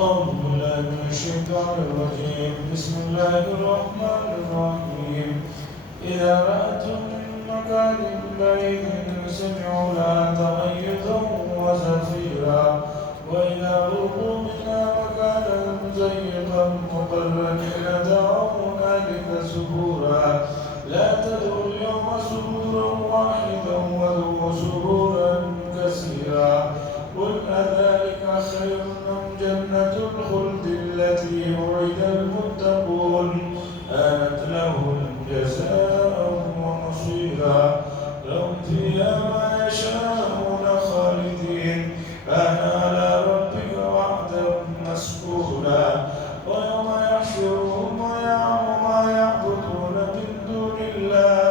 أعوذ بالله من الشيطان الرجيم بسم الله الرحمن الرحيم إذا رأتم من مكان بعيد سمعوا لها تغيظا وزفيرا وإذا ألقوا منها مكانا ضيقا مقرنين دعوا هنالك سبورا لا تدعوا اليوم سبورا واحدا وادعوا سبورا كثيرا قل أذلك خير أم جنة الخلد التي وعد المتقون آنت لهم جزاء ومصيرا لهم فيها ما يشاءون خالدين كان على ربك وعدا مسئولا ويوم يحشرهم وما يعبدون من دون الله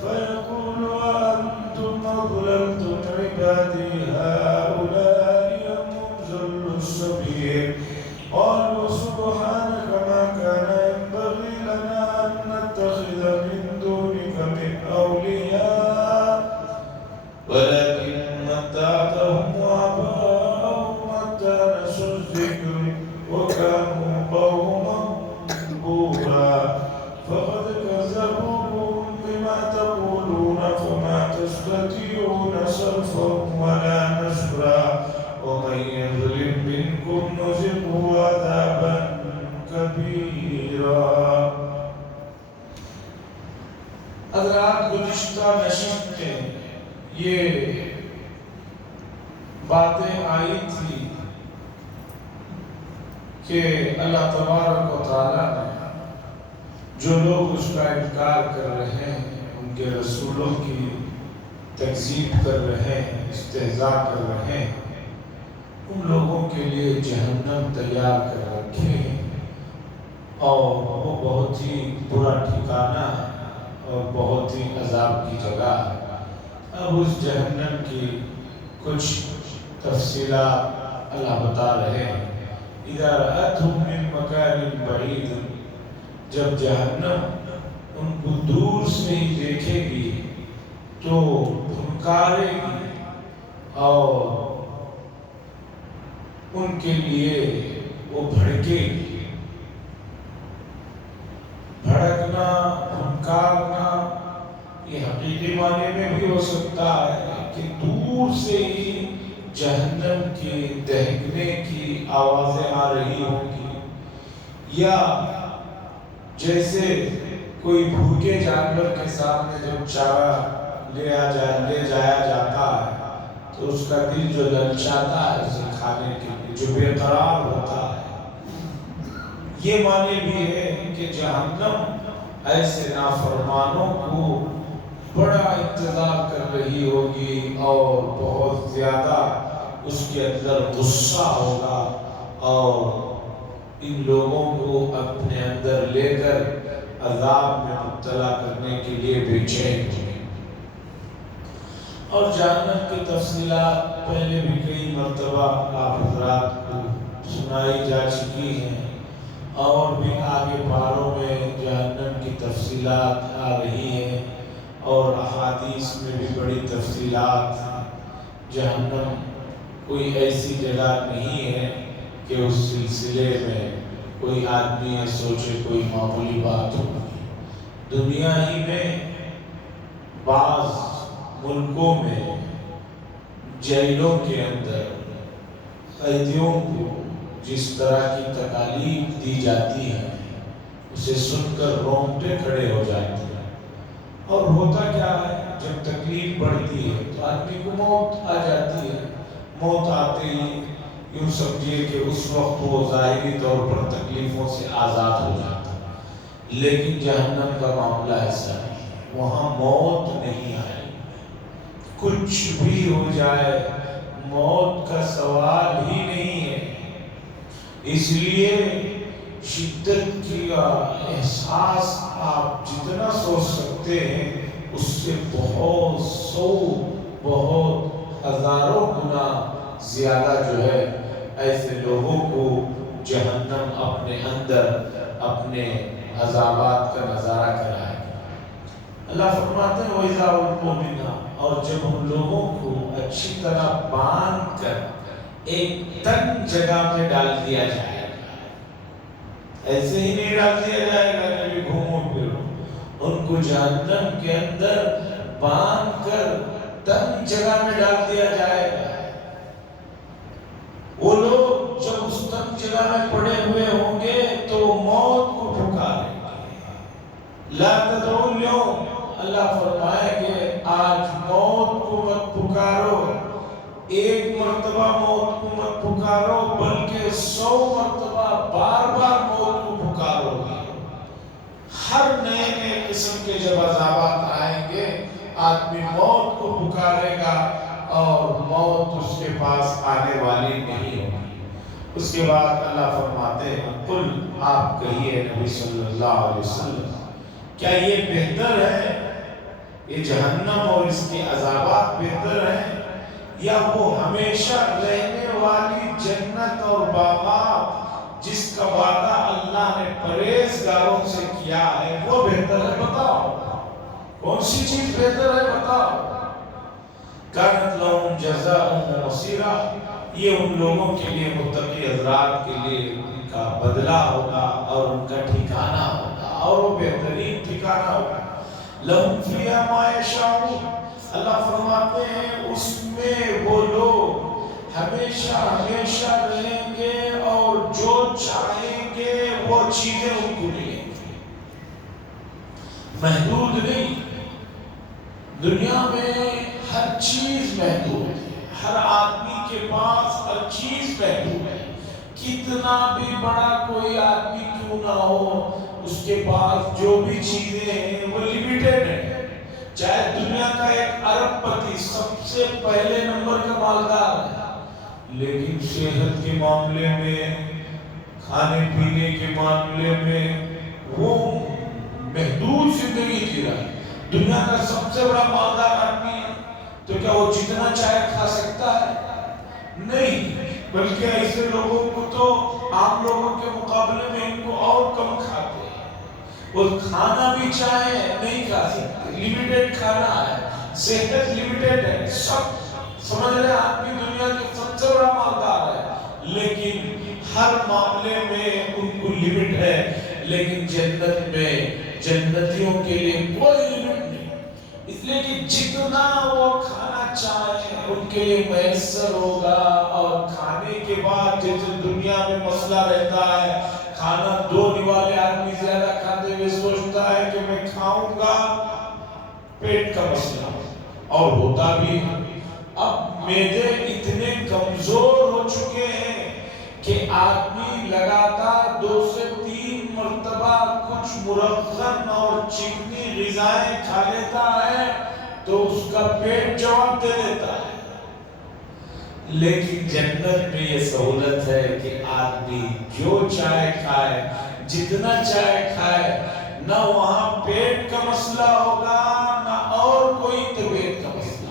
فيقول أأنتم أضللتم عبادي هؤلاء أم هم ضلوا السبيل قالوا سبحانك ما كان ينبغي لنا أن نتخذ من دونك من أولياء ولكن متعتهم وآباءهم حتى نسوا الذكر وكانوا قوما بورا فقد كذبوكم بما تقولون فما تستطيعون صرفا ولا نصرا ومن يظلم منكم نذقه عذابا كبيرا. حضرات گزشتہ نشست میں یہ باتیں آئی تھی کہ اللہ تبارک و تعالیٰ نے جو لوگ اس کا انکار کر رہے ہیں، ان کے رسولوں کی تکذیب کر رہے ہیں، استہزاء کر رہے ہیں، ان لوگوں کے لیے جہنم تیار کر رکھے ہیں اور وہ بہت ہی برا ٹھکانہ اور بہت ہی عذاب کی جگہ ہے۔ اب اس جہنم کی کچھ تفصیلات اللہ بتا رہے ہیں۔ اذا رأتهم من مکان بعید، جب جہنم ان کو دور سے ہی دیکھے گی تو پھنکارے گی اور ان کے لیے وہ بھڑکے گی۔ بھڑکنا، پھنکارنا یہ حقیقی معنی میں بھی ہو سکتا ہے کہ دور سے ہی جہنم کی دہکنے کی آوازیں آ رہی ہوں گی، یا جیسے کوئی بھوکے جانور کے سامنے جب چارہ لے جایا جاتا ہے تو اس کا دل جو للچاتا ہے اسے کھانے کے لیے، جو بے قرار ہوتا ہے، یہ معنی بھی ہے کہ جہنم ایسے نافرمانوں کو بڑا انتظار کر رہی ہوگی اور بہت زیادہ اس کے اندر غصہ ہوگا اور ان لوگوں کو اپنے اندر لے کر عذاب میں مبتلا کرنے کے لیے بے چین ہوگی۔ اور جہنم کی تفصیلات پہلے بھی کئی مرتبہ آپ حضرات کو سنائی جا چکی ہیں اور بھی آگے پاروں میں جہنم کی تفصیلات آ رہی ہیں اور احادیث میں بھی بڑی تفصیلات ہیں۔ جہنم کوئی ایسی جگہ نہیں ہے کہ اس سلسلے میں کوئی آدمی یہ سوچے کوئی معمولی بات ہوگی۔ دنیا ہی میں بعض ملکوں میں جیلوں کے اندر قیدیوں کو جس طرح کی تکالیف دی جاتی ہے اسے سن کر رونگٹے کھڑے ہو جاتے ہیں۔ اور ہوتا کیا ہے، جب تکلیف بڑھتی ہے تو آدمی کو موت آ جاتی ہے۔ موت آتے ہی یوں سمجھیے کہ اس وقت وہ ظاہری طور پر تکلیفوں سے آزاد ہو جاتا ہے، لیکن جہنم کا معاملہ ایسا نہیں ہے، وہاں موت نہیں آئے، کچھ بھی ہو جائے موت کا سوال ہی نہیں ہے۔ اس لیے شدت کی احساس آپ جتنا سوچ سکتے ہیں اس سے بہت ہزاروں گنا زیادہ جو ہے ایسے لوگوں کو جہنم اپنے اندر اپنے عذابات کا نظارہ کرائے گا۔ اللہ فرماتے ہیں وَإِذَا أُلْقُوا مِنْهَا، اور جب ہم لوگوں کو اچھی طرح باندھ کر ایک تنگ جگہ میں ڈال دیا جائے گا. ایسے ہی نہیں ڈال دیا جائے گا کہ گھومو پھرو. ان کو جہنم کے اندر باندھ کر تنگ جگہ میں ڈال دیا جائے گا. وہ لوگ جب اس تنگ جگہ میں پڑے ہوئے ہوں گے تو موت کو پکاریں گے. لا تدعوا اليوم، اللہ فرمائے کہ آج موت کو مت پکارو. ایک مرتبہ موت کو مت پکارو بلکہ 100 مرتبہ بار بار موت کو پکارو گے. ہر نئے نئے قسم کے جب عذابات آئیں گے آدمی موت کو پکارے گا اور موت اس کے پاس آنے والی نہیں ہوگی. اس کے بعد اللہ فرماتے ہیں قل، آپ کہیے نبی صلی اللہ علیہ وسلم، کیا یہ بہتر ہے، یہ جہنم اور اس کے عذابات بہتر ہیں، یا وہ ہمیشہ رہنے والی جنت اور باغات جس کا وعدہ اللہ نے پرہیزگاروں سے کیا ہے وہ بہتر ہے؟ بتاؤ کون سی چیز بہتر ہے، بتاؤ. کانت لہم جزاء و مصیرا، یہ ان لوگوں کے لیے، متقی حضرات کے لیے ان کا بدلہ ہوگا اور ان کا ٹھکانہ ہوگا، اور وہ بہترین ٹھکانہ ہوگا. لہم فیہا ما یشاؤون، اللہ فرماتے ہیں اس میں وہ لوگ ہمیشہ ہمیشہ رہیں گے اور جو چاہیں گے وہ چیزیں ان کو ملیں گی. محدود نہیں. دنیا میں ہر چیز محدود ہے، ہر آدمی کے پاس ہر چیز محدود ہے. کتنا بھی بڑا کوئی آدمی کیوں نہ ہو، اس کے پاس جو بھی چیزیں ہیں وہ لیمیٹڈ ہیں. چاہے دنیا کا ایک ارب پتی سب سے پہلے نمبر کا مالدار ہے، لیکن صحت کے معاملے میں، کھانے پینے کے معاملے میں وہ محدود زندگی جی رہا ہے. دنیا کا سب سے بڑا مالدار آدمی ہے تو کیا وہ جتنا چاہے کھا سکتا ہے؟ نہیں، بلکہ ایسے لوگوں کو تو عام لوگوں کے مقابلے میں ان کو اور کم کھاتے ہیں. وہ کھانا بھی چاہے نہیں کھا سکتے، لیمیٹڈ کھانا ہے، صحت لیمیٹڈ ہے. سب سمجھ رہے آدمی دنیا کے سب سے بڑا مالدار ہے، لیکن ہر معاملے میں ان کو لمٹ ہے. لیکن جنت میں جنتیوں کے لیے کوئی لمٹ نہیں، اس لیے کہ جتنا وہ کھانا چاہیں ان کے لیے میسر ہوگا. اور کھانے کے بعد جیسے دنیا میں مسئلہ رہتا ہے، کھانا 2 نوالے آدمی زیادہ کھاتے ہوئے سوچتا ہے کہ میں کھاؤں گا، پیٹ کا مسئلہ اور ہوتا بھی. اب معدے اتنے کمزور ہو چکے ہیں کہ آدمی لگاتار 2 سے 3 مرتبہ کچھ مرغن اور چکنی غذائیں کھا لیتا ہے تو اس کا پیٹ جواب دے دیتا ہے. لیکن جنت میں یہ سہولت ہے کہ آدمی جو چاہے کھائے، جتنا چاہے کھائے، نہ وہاں پیٹ کا مسئلہ ہوگا نہ اور کوئی طبیعت کا مسئلہ.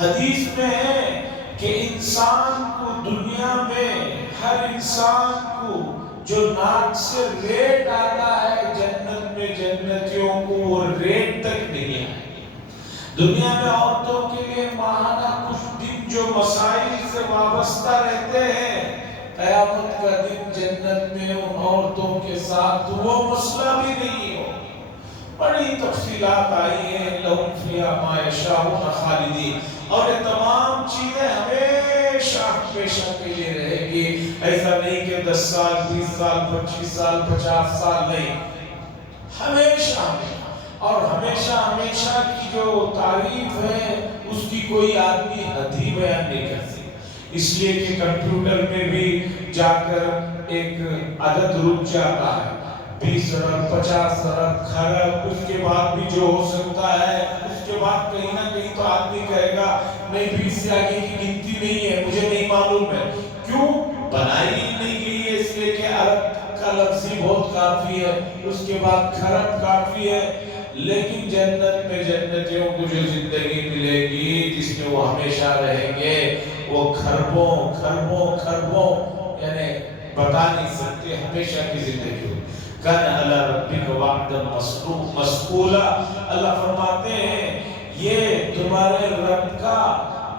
حدیث میں ہے کہ انسان کو دنیا میں، ہر انسان کو جو ناک سے ریت آتا ہے، جنت میں جنتیوں کو وہ ریت تک نہیں آئے. دنیا میں عورتوں کے لیے ماہانہ کچھ دن جو مسائل سے وابستہ رہتے ہیں، قیامت کا دن جنت میں ان عورتوں کے ساتھ وہ مسئلہ بھی نہیں ہو. بڑی تفصیلات آئی ہیں. لہم فیہا ما یشاؤون خالدین، اور یہ تمام چیزیں ہمیشہ ہمیشہ کے لیے رہے گی. ایسا نہیں کہ 10 سال 20 سال 25 سال 50 سال، نہیں، ہمیشہ. اور ہمیشہ ہمیشہ کی جو تعریف ہے اس کی کوئی آدمی حد ہی بیان نہیں کر سکتا. اس لیے کہ کمپیوٹر میں بھی جا کر ایک عدد رک جاتا ہے، 20 ارب 50 ارب کھرب، اس کے بعد بھی جو ہو سکتا ہے. اس کے بعد کہیں نہ کہیں تو آدمی کہے گا نہیں 20 سے آگے کی گنتی نہیں ہے، مجھے نہیں معلوم ہے. کیوں بنائی نہیں گئی ہے؟ اس لیے کہ عرب کا لفظ ہی بہت کافی ہے، اس کے بعد کھرب کافی ہے. لیکن جنت میں جنتیوں کو جو زندگی ملے گی جس میں وہ ہمیشہ رہیں گے، وہ کھربوں کھربوں کھربوں، یعنی بتا نہیں سکتے ہمیشہ کی زندگی ہو. کان علی ربک وعدا مسئولا، اللہ فرماتے ہیں یہ تمہارے رب کا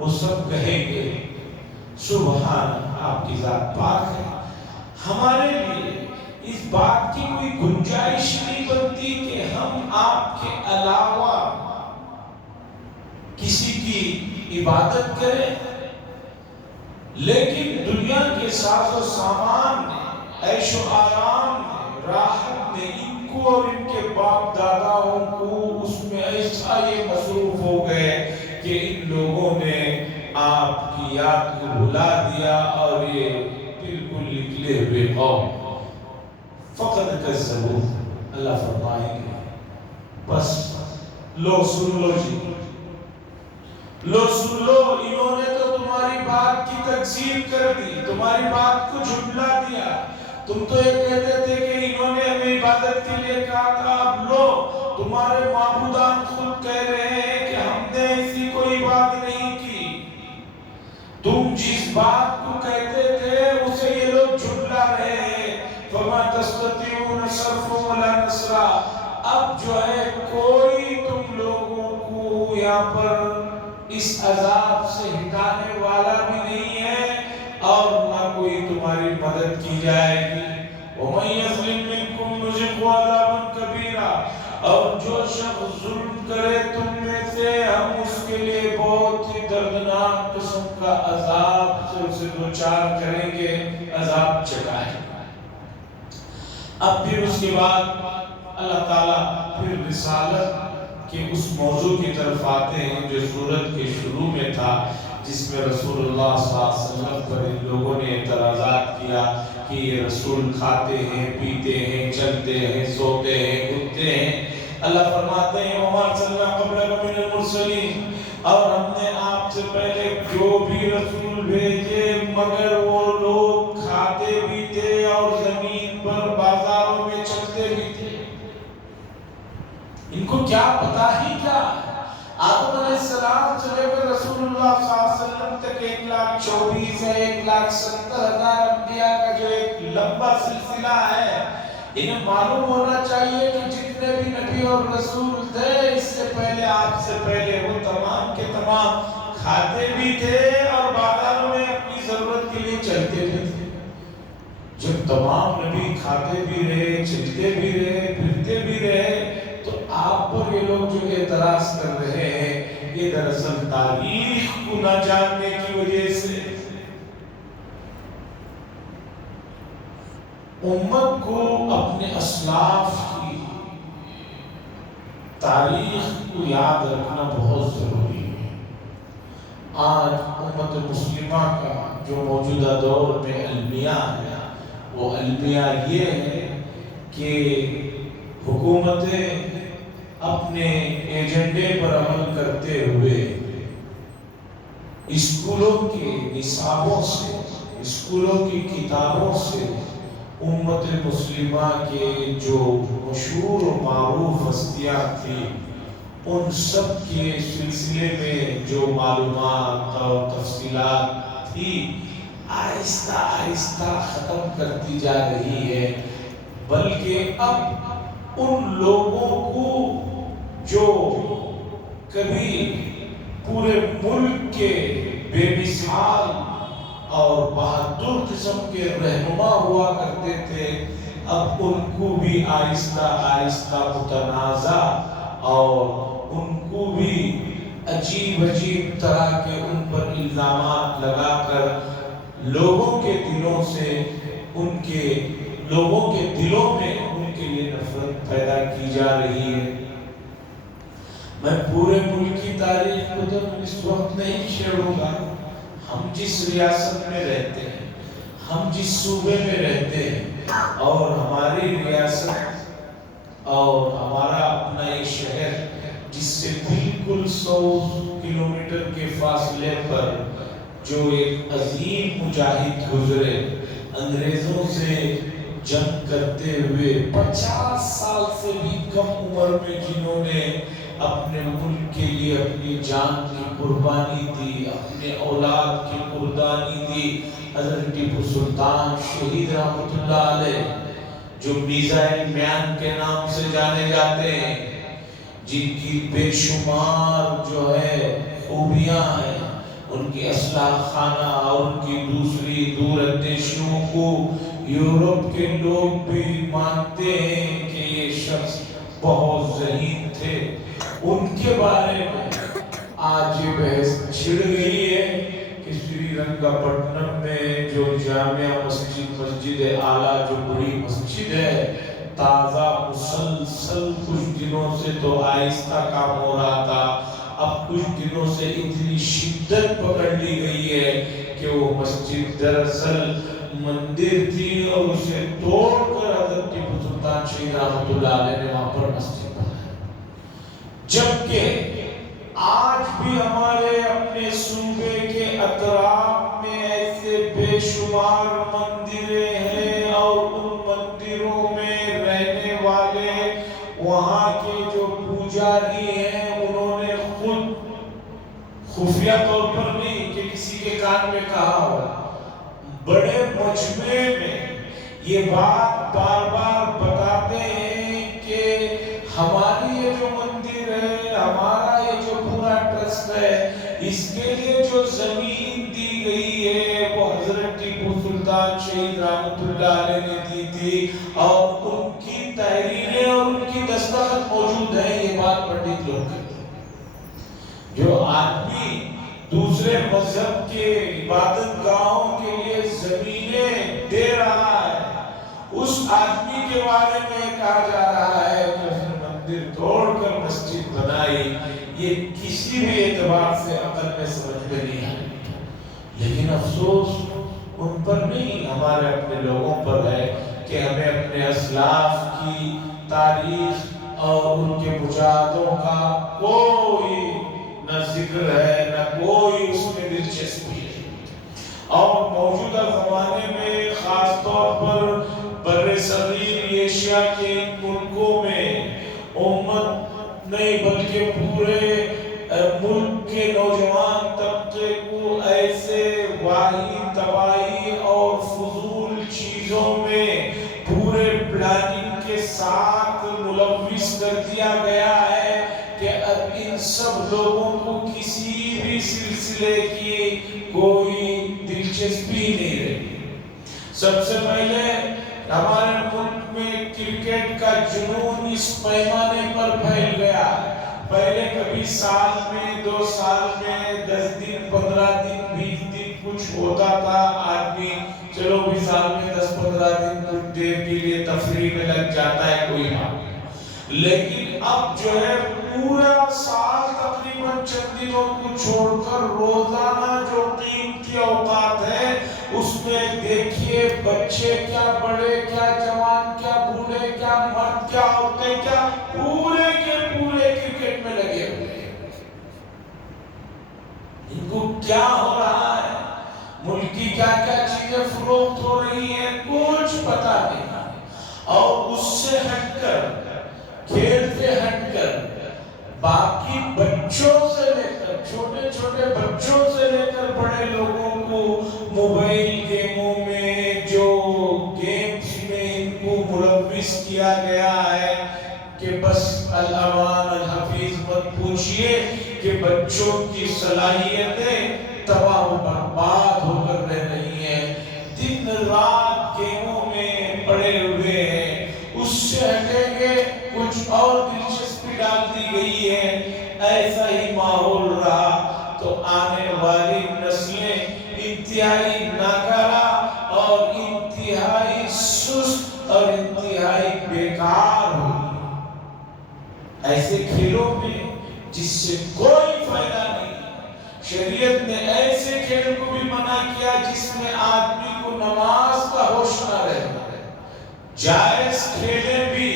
وہ سب کہیں گے سبحان آپ کی ذات پاک ہے۔ ہمارے لیے اس بات کی کوئی گنجائش نہیں بنتی کہ ہم آپ کے علاوہ کسی کی عبادت کریں، لیکن دنیا کے ساز و سامان نے، عیش و آرام نے، راحت نے ان کو اور ان کے باپ داداؤں کو اس میں ایسا یہ مصروف ہو گئے کہ ان لوگوں نے آپ کی یاد کو بھلا دیا، اور یہ بالکل نکلے ہوئے قوم فقط کذبوا۔ اللہ فرمائیں گے بس لو سن لو جی، لو سن لو، انہوں نے تو تمہاری بات کی تکذیب کر دی، تمہاری بات کو جھٹلا دیا۔ تم تو یہ کہتے تھے کہ انہوں نے ہمیں عبادت کے لیے کہا تھا، اب لو تمہارے معبودان خود کہہ رہے ہیں کہ ہم نے ایسی کوئی بات نہیں کی۔ تم جس بات کو کہتے تھے اسے یہ لوگ جھٹلا رہے ہیں۔ فما تستطيعون صرفا ولا نصرا۔ اب جو ہے کوئی تم لوگوں کو یہاں پر اس عذاب سے ہٹانے والا بھی نہیں ہے، اور نہ کوئی تمہاری مدد کی جائے گی۔ وَمَن يَظْلِم مِّنكُمْ نُذِقْهُ عَذَابًا كَبِيرًا۔ اور جو شخص ظلم کرے تم میں سے، ہم اس کے لیے بہت ہی دردناک قسم کا عذاب سے اسے دوچار کریں گے، عذاب چکائیں گے۔ اب پھر اس کے بعد اللہ تعالیٰ پھر رسالت کہ اس موضوع کی طرف آتے ہیں جو سورت کے شروع میں تھا، جس میں رسول اللہ صلی اللہ علیہ وسلم پر ان لوگوں نے اعتراضات کیا کہ یہ رسول کھاتے ہیں، پیتے ہیں، چلتے ہیں، سوتے ہیں، اٹھتے ہیں۔ اللہ فرماتے ہیں وَمَا أَرْسَلْنَا قَبْلَكَ مِنَ الْمُرْسَلِينَ، اور ہم نے آپ سے پہلے جو بھی رسول بھیجے مگر وہ لوگ کھاتے بھی تھے اور زمین پر بازاروں میں چلتے بھی تھے۔ ان کو کیا پتا ہی کیا ہے؟ آدم علیہ السلام سے لے کر رسول اللہ صلی اللہ علیہ وسلم تک 1,24,000 ہے، 1,70,000 انبیاء کا جو ایک لمبا سلسلہ ہے۔ انہیں معلوم ہونا چاہیے کہ جتنے بھی نبی اور رسول تھے اس سے پہلے، آپ سے پہلے، وہ تمام کے تمام کھاتے بھی تھے اور بازاروں میں اپنی ضرورت کے لیے چلتے بھی تھے۔ جب تمام نبی کھاتے بھی رہے، چلتے بھی رہے، پھرتے بھی رہے، تو آپ پر یہ لوگ جو اعتراض کر رہے ہیں یہ دراصل تاریخ کو نہ جاننے کی وجہ سے، امت کو اپنے اسلاف کی تاریخ کو یاد رکھنا بہت ضروری ہے۔ آج امت مسلمہ کا جو موجودہ دور میں المیہ ہے، وہ المیہ یہ ہے کہ حکومتیں اپنے ایجنڈے پر عمل کرتے ہوئے اسکولوں کے نصابوں سے، اسکولوں کی کتابوں سے امت مسلمہ کے جو مشہور و معروف ہستیاں تھیں ان سب کے سلسلے میں جو معلومات اور تفصیلات تھی آہستہ آہستہ ختم کرتی جا رہی ہے، بلکہ اب ان لوگوں کو جو کبھی پورے ملک کے بے مثال اور بہادر قسم کے رہنما ہوا کرتے تھے، اب ان کو بھی آہستہ آہستہ متنازع اور ان کو بھی عجیب عجیب طرح کے ان پر الزامات لگا کر لوگوں کے دلوں سے، ان کے لوگوں کے دلوں میں ان کے لیے نفرت پیدا کی جا رہی ہے۔ میں پورے ملک کی تاریخ کو تو اس وقت نہیں چھیڑوں گا۔ ہم جس ریاست میں رہتے ہیں، ہم جس صوبے میں رہتے ہیں، اور ہماری ریاست اور ہمارا اپنا ایک شہر جس سے بالکل 100 کلومیٹر کے فاصلے پر جو ایک عظیم مجاہد گزرے، انگریزوں سے جنگ کرتے ہوئے 50 سال سے بھی کم عمر میں جنہوں نے اپنے ملک کے لیے اپنی جان کی قربانی دی، اپنے اولاد کی قربانی دی، حضرت ٹیپو سلطان شہید رحمۃ اللہ علیہ جو میزائل میان کے نام سے جانے جاتے ہیں، جن کی بے شمار جو ہے خوبیاں ہیں، ان کی اسلحہ خانہ اور ان کی دوسری دور اندیشیوں کو یورپ کے لوگ بھی مانتے ہیں کہ یہ شخص بہت ذہین تھے. ان کے بارے میں آج یہ بحث چھڑ گئی ہے کہ سری رنگا پٹنم میں جو جامعہ مسجد اعلیٰ جو بڑی مسجد ہے، تازہ مسلسل کچھ دنوں سے تو آہستہ کام ہو رہا تھا، اب کچھ دنوں سے اتنی شدت پکڑ لی گئی ہے کہ وہ مسجد دراصل مندر تھی اور اسے توڑ کر حضرت ٹیپو سلطان شہید رحمۃ اللہ علیہ نے وہاں پر مسجد بنائی. جبکہ آج بھی ہمارے اپنے صوبے کے اطراف میں ایسے بے شمار مندریں ہیں اور ان مندروں میں رہنے والے وہاں کے جو پوجاری ہیں انہوں نے خود خفیہ طور پر نہیں کہ کسی کے کان میں کہا ہو، بڑے مجمع میں یہ بات بار بار بتاتے ہیں کہ ہماری یہ جو مندر ہے، ہمارا یہ جو پورا ٹرسٹ ہے، اس کے لیے جو زمین دی گئی ہے وہ حضرت ٹیپو سلطان شہید رحمۃ اللہ علیہ نے دی تھی اور ان کی تحریریں اور ان کی دستخط موجود ہیں. یہ بات پنڈت لوگ کہتے ہیں. جو آدمی دوسرے مذہب کے عبادت گاہوں کے لیے زمینیں دے رہا ہے، اس آدمی کے بارے میں کہا جا رہا ہے کہ اس نے مندر توڑ کر مسجد بنائی. یہ کسی بھی اعتبار سے عقل میں سمجھ میں نہیں آئی. لیکن افسوس ان پر نہیں، ہمارے اپنے لوگوں پر ہے کہ ہمیں اپنے اسلاف کی تاریخ اور ان کے مجاہدوں کا کوئی نہ ذکر ہے نہ کوئی اس میں دلچسپی ہے. اور موجودہ زمانے میں خاص طور پر بر صغیر ایشیا کے ملکوں میں امت نہیں بلکہ پورے ملک کے نوجوان طبقے کو ایسے واہی تباہی اور فضول چیزوں میں پورے پلاننگ کے ساتھ ملوث کر دیا گیا ہے کہ اب ان سب لوگوں کو کسی بھی سلسلے کی کوئی دلچسپی نہیں رہی. سب سے پہلے ہمارے ملک میں کرکٹ کا جنون اس پیمانے پر پھیل گیا. پہلے کبھی سال میں 2 سال میں 10 دن 15 دن 20 دن کچھ ہوتا تھا، آدمی چلو بھی سال میں 10-15 دن کچھ دیر کے لیے تفریح میں لگ جاتا ہے، کوئی بات. لیکن اب جو ہے پورا سال تقریباً چند دنوں کو چھوڑ کر روزانہ جو قیمتی اوقات ہے اس میں دیکھیے بچے کیا بڑے کیا جوان کیا بوڑھے کیا مرد کیا عورتیں کیا پورے کے پورے کرکٹ میں لگے ہوئے ہیں. ان کو کیا ہو رہا ہے، ملک کی کیا کیا چیزیں فروخت ہو رہی ہیں، کچھ پتہ نہیں. اور اس سے ہٹ کر کھیل سے ہٹ کر باقی بچوں سے لے کر چھوٹے چھوٹے بچوں سے لے کر بڑے لوگوں کو موبائل گیموں میں جو گیمز میں ان کو ملوث کیا گیا ہے کہ بس الامان الحفیظ مت پوچھئے کہ بچوں کی صلاحیتیں تباہ و برباد ہو کر رہ رہی ہیں، دن رات گیموں میں پڑے ہوئے ہیں. اس سے ہٹیں گے کچھ اور دلچسپی ڈال دی گئی ہے، ایسا ہی ماحول رہا تو آنے والی نسلیں انتہائی ناکارہ اور انتہائی سست اور انتہائی بیکار ہوگی. ایسے کھیلوں میں جس سے کوئی فائدہ نہیں، شریعت نے ایسے کھیل کو بھی منع کیا جس میں آدمی کو نماز کا ہوش نہ رہے. جائز کھیلیں بھی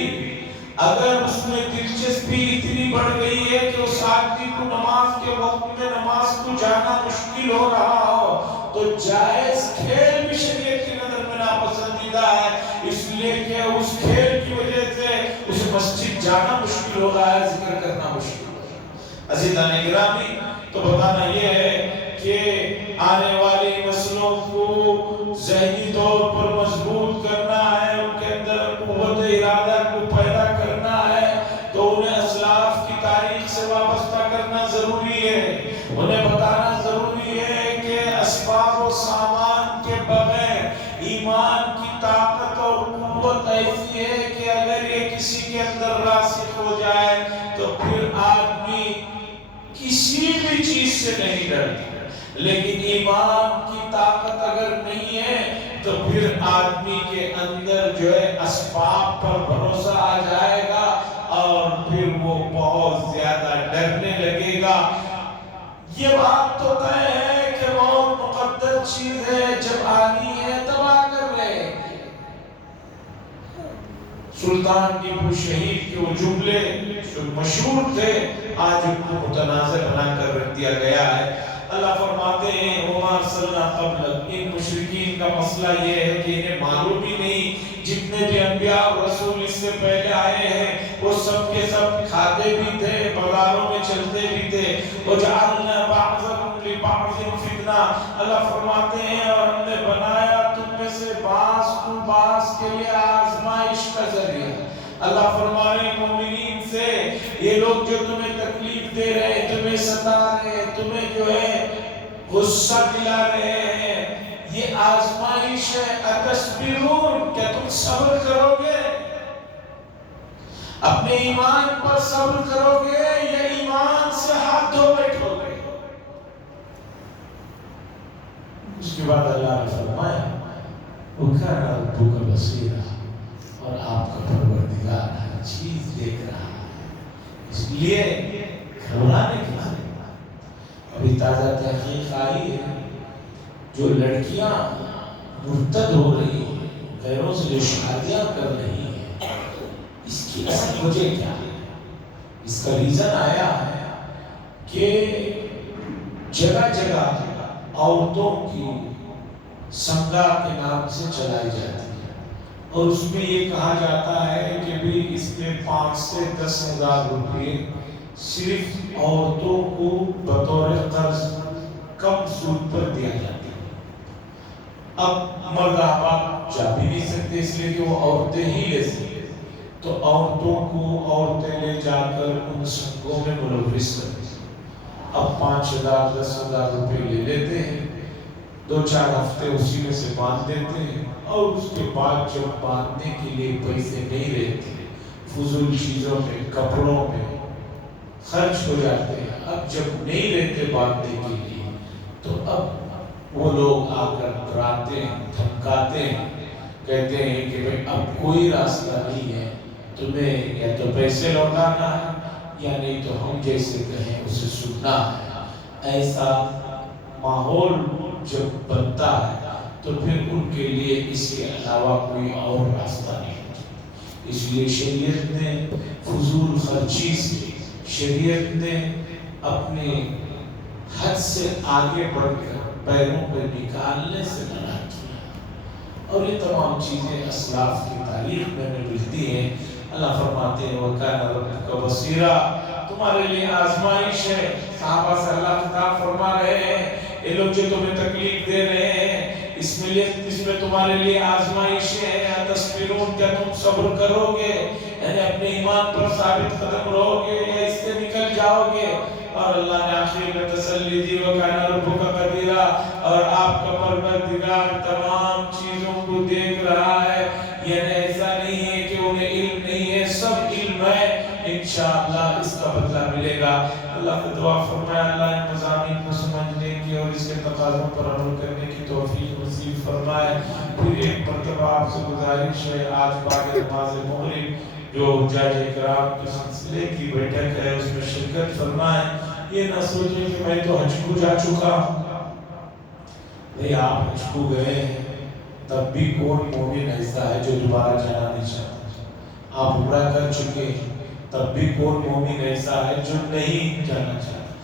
اگر اس میں دلچسپی اتنی بڑھ گئی ہے کہ اس آدمی کو نماز کے وقت میں نماز کو جانا مشکل ہو رہا ہو تو جائز کھیل بھی شریعت کی نظر میں ناپسندیدہ ہے، اس لیے کہ اس کھیل کی وجہ سے اسے مسجد جانا مشکل ہو رہا ہے، ذکر کرنا مشکل ہو رہا ہے. عزیزان گرامی، تو بتانا یہ ہے کہ آنے والی نسلوں کو ذہنی طور پر مضبوط کرنا ہے، ان کے اندر قوت ارادہ کو پیدا کرنا ہے تو انہیں اسلاف کی تاریخ سے وابستہ کرنا ضروری ہے. انہیں بتانا ضروری ہے ڈرتی ہے، لیکن ایمان کی طاقت اگر نہیں ہے تو پھر آدمی کے اندر جو ہے اسباب پر بھروسہ آ جائے گا اور پھر وہ بہت زیادہ ڈرنے لگے گا۔ یہ بات تو طے ہے کہ موت مقدر چیز ہے، جب آنی ہے تب آ کر رہے۔ سلطان ٹیپو شہید کے وہ جملے جو مشہور تھے آج ان کو متنازع بنا کر رکھ دیا گیا ہے۔ اللہ فرماتے ہیں وَمَا أَرْسَلْنَا قَبْلَكَ، ان مشرکین کا مسئلہ یہ ہے کہ انہیں معلوم ہی نہیں، جتنے بھی انبیاء اور رسول اس سے پہلے آئے ہیں وہ سب کے سب کھاتے بھی تھے، بازاروں میں چلتے بھی تھے۔ وَجَعَلْنَا بَعْضَكُمْ لِبَعْضٍ فِتْنَةً، اللہ فرماتے ہیں اور ہم نے بنایا تم میں سے بعض کو بعض کے لیے آزمائش کا ذریعہ۔ اللہ فرما رہے ہیں مومنین سے، یہ لوگ جو تمہیں تکلیف دے رہے ہیں، تمہیں ستا رہے ہیں، تمہیں جو ہے غصہ دلا رہے ہیں، یہ آزمائش ہے۔ اتصبرون، کیا تم صبر کرو گے؟ اپنے ایمان پر صبر کرو گے یا ایمان سے ہاتھ دھو بیٹھو گے؟ اس کے بعد اللہ نے فرمایا وَكَانَ رَبُّكَ بَصِيرًا، اور آپ کا پروردگار ہر چیز دیکھ رہا ہے، اس لیے گھبرانے کی بات نہیں۔ ابھی تازہ تحقیق آئی ہے، جو لڑکیاں مرتد ہو رہی ہیں، غیروں سے جو شادیاں کر رہی ہیں، اس کی اصل وجہ کیا ہے؟ اس کا ریزن آیا ہے کہ جگہ جگہ عورتوں کی سنگا کے نام سے چلائی جاتی ہے، اور اس میں یہ کہا جاتا ہے کہ بھی اس میں 5 سے 10 ہزار روپے صرف عورتوں کو بطور قرض کم سود پر دیا جاتا ہے۔ اب مرد آپ جا بھی نہیں سکتے اس لیے کہ وہ عورتیں ہی لے سکتے، تو عورتوں کو عورتیں لے جا کر ان سنگوں میں ملوث کرتے ہیں۔ اب 5,000 10,000 روپے لے لیتے ہیں، 2-4 ہفتے اسی میں سے باندھ دیتے ہیں، اور اس کے بعد جب باندھنے کے لیے پیسے نہیں رہتے، فضول چیزوں میں کپڑوں میں خرچ ہو جاتے ہیں۔ اب جب نہیں رہتے باندھنے کے لیے تو اب وہ لوگ آ کر ڈراتے ہیں، دھمکاتے ہیں، کہتے ہیں کہ بھئی اب کوئی راستہ نہیں ہے، تمہیں یا تو پیسے لوٹانا ہے یا نہیں تو ہم جیسے کہیں اسے سننا ہے۔ ایسا ماحول جب بنتا ہے تو پھر ان کے لیے اس کے علاوہ کوئی اور راستہ نہیں ہوتا۔ اس لیے شریعت نے فضول خرچی سے، شریعت نے اپنے حد سے آگے بڑھ کر پیروں پہ نکالنے سے منع کیا، اور یہ تمام چیزیں اسلاف کی تاریخ میں ہمیں ملتی ہیں۔ اللہ فرماتے ہیں وَكَانَ رَبُّكَ بَصِيرًا، تمہارے لیے آزمائش ہے۔ صحابہ سے اللہ خطاب فرما رہے ہیں یہ لوگ جو تمہیں تکلیف دے رہے ہیں، اس میں تمہارے لیے آزمائش ہے۔ اتصبرون، کیا تم صبر کرو گے، یعنی اپنے ایمان پر ثابت قدم رہو گے یا اس سے نکل جاؤ گے؟ اور اللہ نے آخر میں تسلی دی وَكَانَ رَبُّكَ قَدِيرًا، اور آپ کا پروردگار تمام چیزوں کو دیکھ رہا ہے۔ یعنی ایسا نہیں ہے کہ انہیں علم نہیں ہے، سب علم ہے، انشاءاللہ اس کا بدلہ ملے گا۔ اللہ کا دعا فرمائے اللہ ان مضامین کو سمجھنے کی اور اس کے تقاضوں پر عمل کرنے کی توفیق نصیب فرمائے۔ پھر ایک مرتبہ آپ سے گزارش ہے، آج بعد نماز مغرب جو حجاج کرام کے سلسلے کی بیٹھک ہے اس میں شرکت فرمائیں۔ یہ نہ سوچیں کہ میں تو حج کو جا چکا ہوں، نہیں، آپ حج کو گئے ہیں تب بھی کون مومن ایسا ہے جو دوبارہ جانا نہیں چاہتا؟ آپ عمرہ کر چکے تب بھی کون مومن ایسا ہے جو نہیں جانا چاہتا؟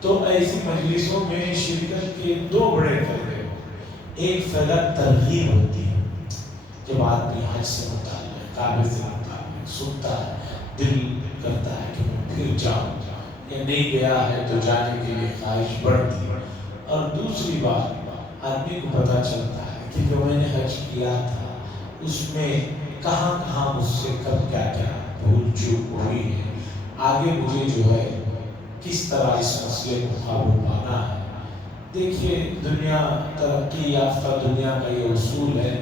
تو ایسی مجلسوں میں شرکت کے 2 بڑے فائدے ہیں۔ ایک فائدہ ترغیب ہوتی ہے، جب آدمی حج سے متعلق، کعبے سے متعلق سنتا ہے، دل کرتا ہے کہ میں پھر جاؤں، یا نہیں گیا ہے تو جانے کے لیے خواہش بڑھتی ہے۔ اور دوسری بات، آدمی کو پتہ چلتا ہے کہ جو میں نے حج کیا تھا اس میں کہاں کہاں مجھ سے کب کیا کیا بھول چوک ہوئی ہے، آگے مجھے جو ہے کس طرح اس مسئلے کو قابو پانا ہے۔ دیکھیے دنیا، ترقی یافتہ دنیا کا یہ اصول ہے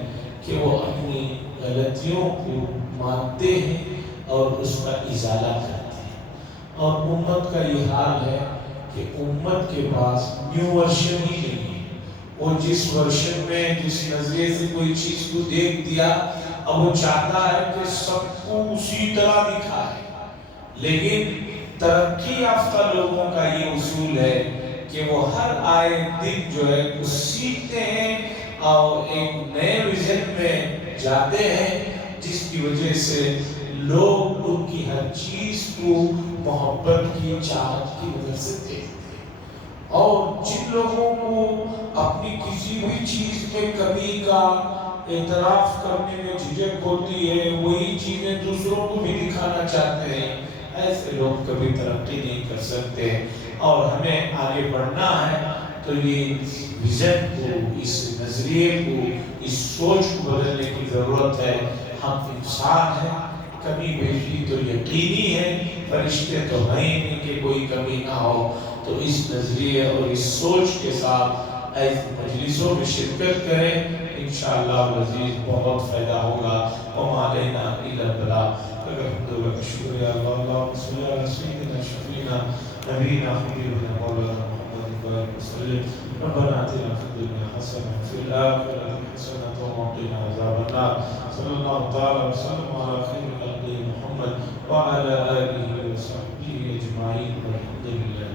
کہ وہ اپنی غلطیوں کو مانتے ہیں اور اس کا ازالہ کرتے ہیں، اور امت کا یہ حال ہے کہ امت کے پاس نیو ورژن ہی نہیں ہے. وہ جس ورژن میں جس نظریے سے کوئی چیز کو دیکھ دیا اب وہ چاہتا ہے کہ سب کو اسی طرح دکھائے. لیکن ترقی یافتہ لوگوں کا یہ اصول ہے کہ وہ ہر آئے دن جو ہے کچھ سیکھتے ہیں اور ایک نئے ویژن میں جاتے ہیں جس کی وجہ سے لوگ ان کی ہر چیز کو محبت کی چاہت کی وجہ سے دیکھتے ہیں. اور جن لوگوں کو اپنی کسی بھی چیز میں کمی کا اعتراف کرنے میں جھجک ہوتی ہے وہی چیزیں دوسروں کو بھی دکھانا چاہتے ہیں ایسے لوگ کبھی ترقی نہیں کر سکتے. اور ہمیں آگے بڑھنا ہے تو یہ ویژن کو اس نظریے کو اس سوچ کو بدلنے کی ضرورت ہے. ہم انسان ہیں کمی بیشی تو یقینی ہے فرشتے تو ہیں نہیں کہ کوئی کمی نہ ہو. تو اس نظریے اور اس سوچ کے ساتھ ایسے مجلسوں میں شرکت کریں انشاءاللہ العزیز بہت فائدہ ہوگا. وما علینا الا البلاغ. الحمدللہ شکریہ اللہ صلی اللہ علیہ سیدنا شفیعنا نبینا حبیبنا مولانا محمد وآلہ وسلم. ربنا آتنا فی الدنیا حسنة وفی الآخرة حسنة وقنا عذاب النار. صلی اللہ تعالی وسلم علی خیر خلقہ محمد وعلی آلہ وصحبہ اجمعین والحمدللہ.